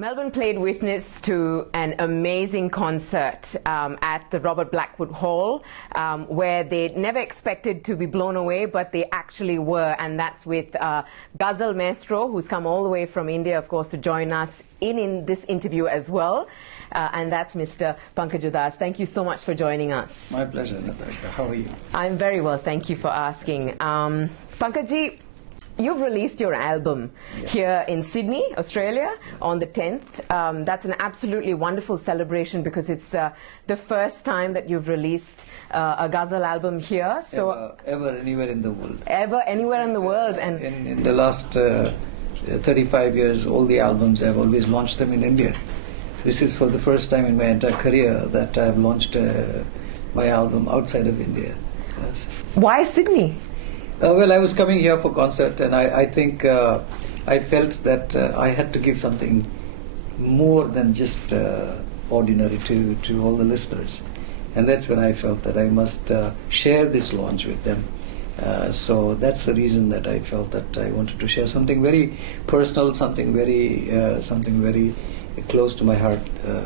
Melbourne played witness to an amazing concert at the Robert Blackwood Hall, where they never expected to be blown away, but they actually were. And that's with Ghazal maestro, who's come all the way from India, of course, to join us in this interview as well. And that's Mr. Pankaj Udas. Thank you so much for joining us. My pleasure, Natasha. How are you? I'm very well, thank you for asking. Pankajji, you've released your album here in Sydney, Australia, on the 10th. That's an absolutely wonderful celebration because it's the first time that you've released a Ghazal album here. So ever anywhere in the world. Ever anywhere in the world. And in the last 35 years, all the albums, I've always launched them in India. This is for the first time in my entire career that I've launched my album outside of India. Yes. Why Sydney? Well, I was coming here for concert, and I think I felt that I had to give something more than just ordinary to all the listeners. And that's when I felt that I must share this launch with them. So that's the reason that I felt that I wanted to share something very personal, something very close to my heart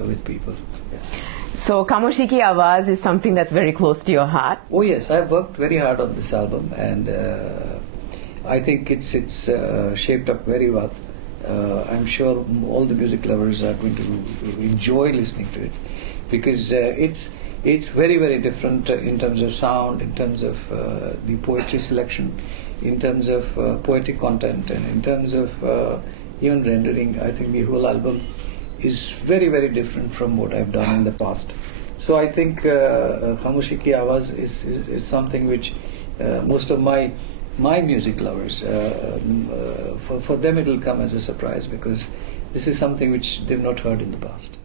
with people. Yes. So Khamoshi Ki Awaaz is something that's very close to your heart. Oh yes, I've worked very hard on this album, and I think it's shaped up very well. I'm sure all the music lovers are going to enjoy listening to it, because it's very, very different in terms of sound, in terms of the poetry selection, in terms of poetic content, and in terms of even rendering. I think the whole album is very, very different from what I've done in the past. So I think Khamoshi Ki Awaaz is something which most of my music lovers, for them it will come as a surprise, because this is something which they've not heard in the past.